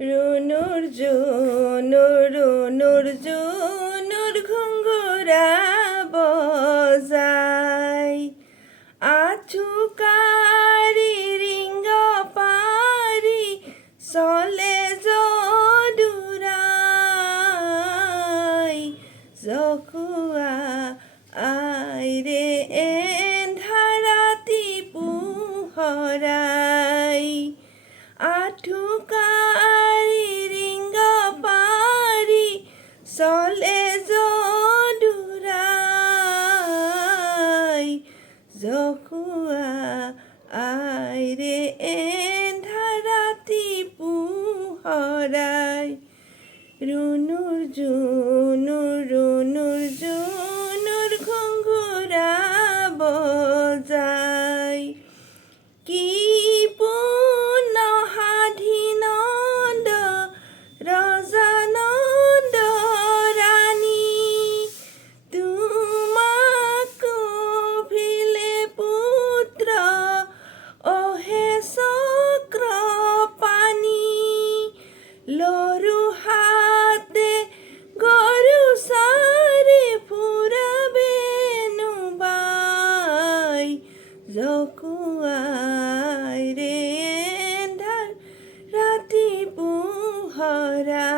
রুনুর জুনুর রুনুর জুনুর ঘুঙ্গুরা বজাই আচুকারি রিঙ্গ পারি চলে যদুরাই জকুয়া আইরে এন্ধারাতি পুহরাই আঠুকারি রিঙ্গ পারি চলে যদুরাই জকুয়া আইরে এন্ধারাতি পুহরাই রুনুর জুনুর ঘুঙ্গুরা বজাই কি পুনহাধীনন্দ রজানন্দ রানী তোমাকো ভিলে পুত্র ওহে চক্র পানী লরু হাতে গরু সারে ফুরাবে নুবাই জকুয়াই রে রাতি পুহরা